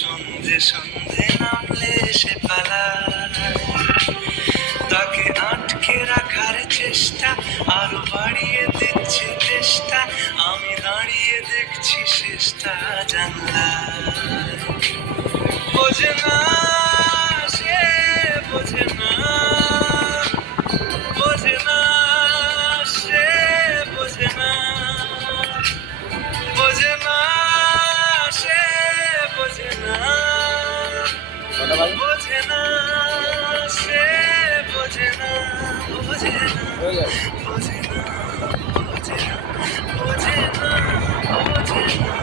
সন্ধে সন্ধে নামলে সে পালায়, তাকে আটকে রাখার চেষ্টা আরো বাড়িয়ে দিচ্ছে চেষ্টা, আমি দাঁড়িয়ে দেখছি শেষটা জানলায়। বোঝে না সে, বোঝে না, বোঝে না সে, বোঝে না, বোঝে না সে, বোঝে না, বোঝে না সে, বোঝে না, বোঝে না, বোঝে না, বোঝে না, বোঝে না, বোঝে না।